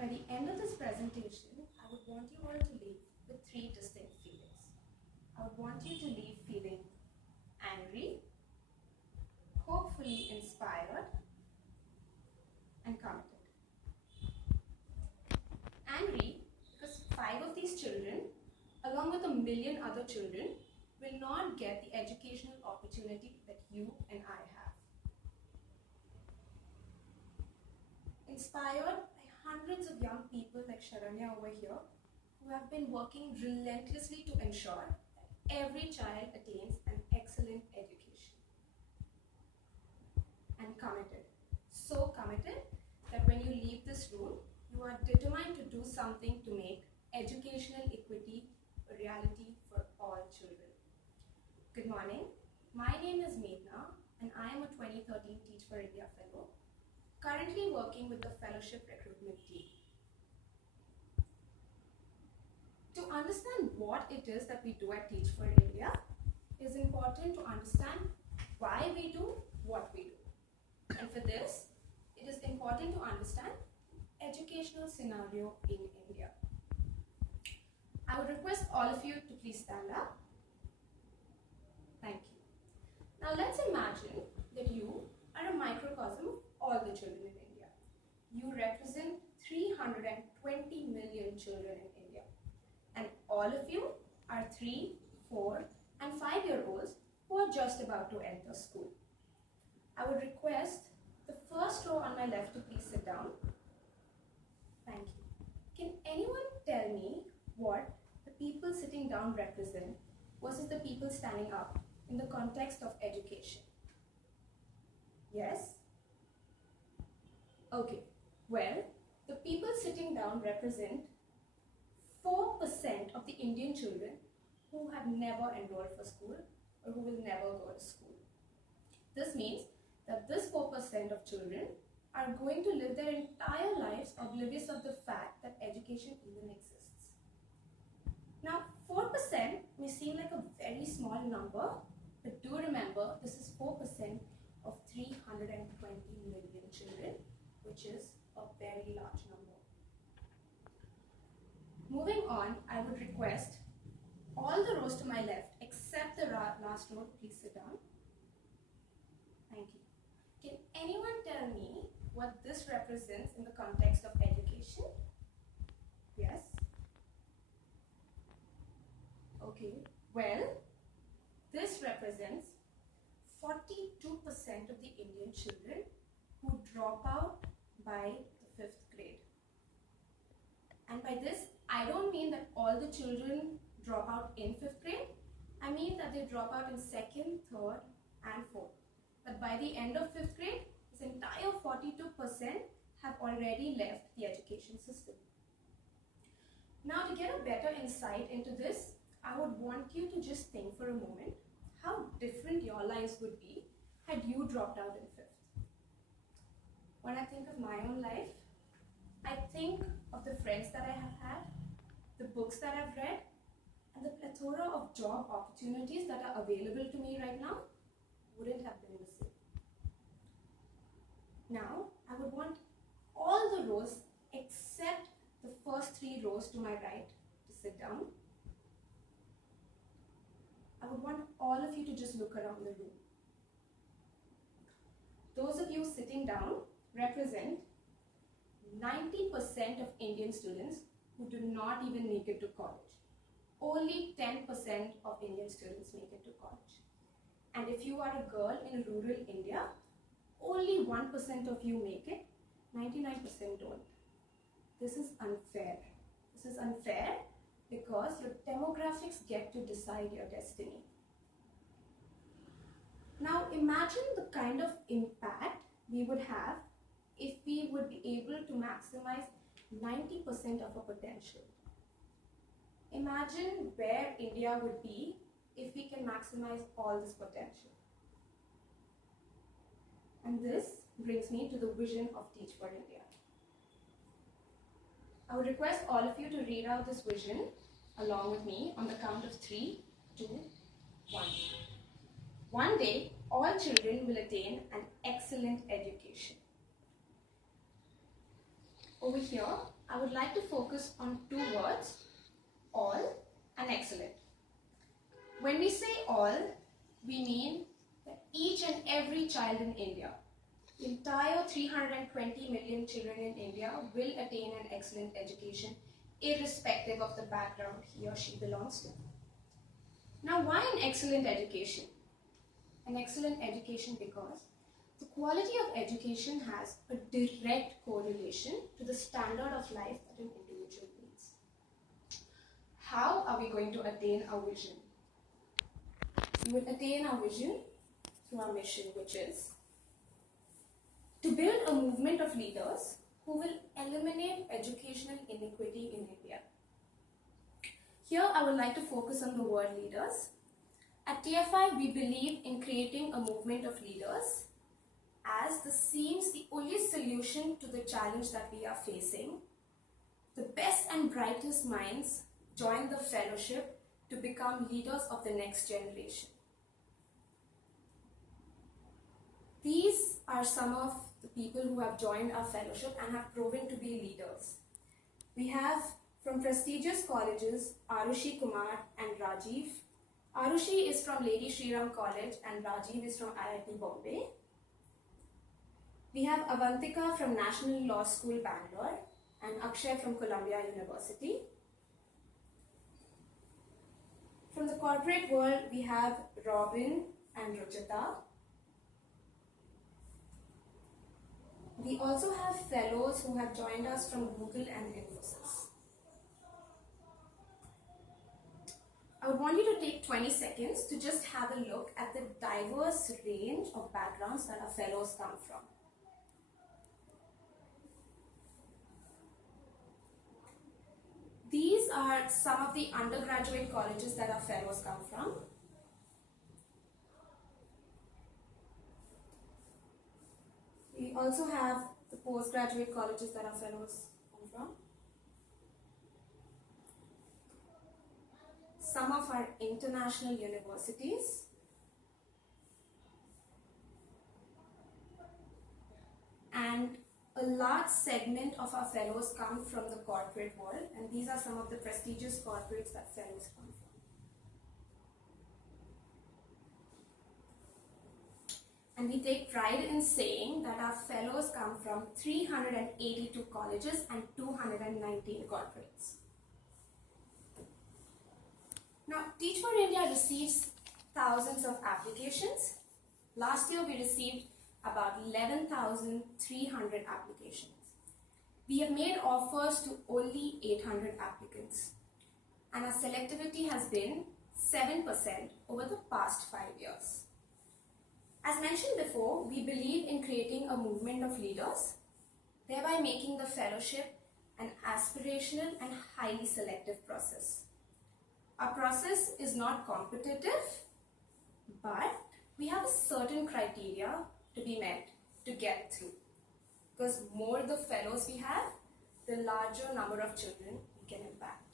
By the end of this presentation, I would want you all to leave with three distinct feelings. I would want you to leave feeling angry, hopefully inspired, and committed. Angry because 5 of these children, along with a million other children, will not get the educational opportunity that you and I have. Inspired by hundreds of young people like Sharanya over here, who have been working relentlessly to ensure that every child attains an excellent education. And committed. So committed that when you leave this room, you are determined to do something to make educational equity a reality for all children. Good morning. My name is Meghna and I am a 2013 Teach for India Fellow, currently working with the Fellowship Recruitment Team. To understand what it is that we do at Teach for India, it is important to understand why we do what we do. And for this, it is important to understand the educational scenario in India. I would request all of you to please stand up. Thank you. Now let's imagine that you are a microcosm of all the children in India. You represent 320 million children in India. And all of you are 3, 4, and 5-year-olds who are just about to enter school. I would request the first row on my left to please sit down. Thank you. Can anyone tell me what the people sitting down represent versus the people standing up in the context of education? Yes? Okay. Well, the people sitting down represent 4% of the Indian children who have never enrolled for school or who will never go to school. This means that this 4% of children are going to live their entire lives oblivious of the fact that education even exists. Now, 4% may seem like a very small number, but do remember this is 4% of 320 million children, which is a very large number. Moving on, I would request all the rows to my left, except the last row, to please sit down. Thank you. Can anyone tell me what this represents in the context of education? Yes? Okay. Well, this represents 42% of the Indian children who drop out by the 5th grade. And by this, I don't mean that all the children drop out in 5th grade. I mean that they drop out in 2nd, 3rd, and 4th. But by the end of 5th grade, this entire 42% have already left the education system. Now, to get a better insight into this, I would want you to just think for a moment how different your lives would be had you dropped out in 5th. When I think of my own life, I think of the friends that I have had, the books that I've read, and the plethora of job opportunities that are available to me right now wouldn't have been the same. Now, I would want all the rows except the first 3 rows to my right to sit down. I would want all of you to just look around the room. Those of you sitting down represent 90% of Indian students who do not even make it to college. Only 10% of Indian students make it to college. And if you are a girl in rural India, only 1% of you make it, 99% don't. This is unfair. This is unfair because your demographics get to decide your destiny. Now imagine the kind of impact we would have if we would be able to maximize 90% of our potential. Imagine where India would be if we can maximize all this potential. And this brings me to the vision of Teach for India. I would request all of you to read out this vision along with me on the count of 3, 2, 1. One day, all children will attain an excellent education. Over here, I would like to focus on two words, all and excellent. When we say all, we mean that each and every child in India, the entire 320 million children in India will attain an excellent education irrespective of the background he or she belongs to. Now, why an excellent education? An excellent education because the quality of education has a direct correlation to the standard of life that an individual needs. How are we going to attain our vision? We will attain our vision through our mission, which is to build a movement of leaders who will eliminate educational inequity in India. Here, I would like to focus on the word leaders. At TFI, we believe in creating a movement of leaders as this seems the only solution to the challenge that we are facing. The best and brightest minds join the fellowship to become leaders of the next generation. These are some of the people who have joined our fellowship and have proven to be leaders. We have from prestigious colleges Arushi Kumar and Rajiv. Arushi is from Lady Shri Ram College and Rajiv is from IIT Bombay. We have Avantika from National Law School, Bangalore, and Akshay from Columbia University. From the corporate world, we have Robin and Ruchita. We also have fellows who have joined us from Google and Infosys. I would want you to take 20 seconds to just have a look at the diverse range of backgrounds that our fellows come from. These are some of the undergraduate colleges that our fellows come from. We also have the postgraduate colleges that our fellows come from. Some of our international universities. And a large segment of our fellows come from the corporate world, and these are some of the prestigious corporates that fellows come from. And we take pride in saying that our fellows come from 382 colleges and 219 corporates. Now, Teach for India receives thousands of applications. Last year, we received about 11,300 applications. We have made offers to only 800 applicants. And our selectivity has been 7% over the past 5 years. As mentioned before, we believe in creating a movement of leaders, thereby making the fellowship an aspirational and highly selective process. Our process is not competitive, but we have a certain criteria to be met to get through. Because more the fellows we have, the larger number of children we can impact.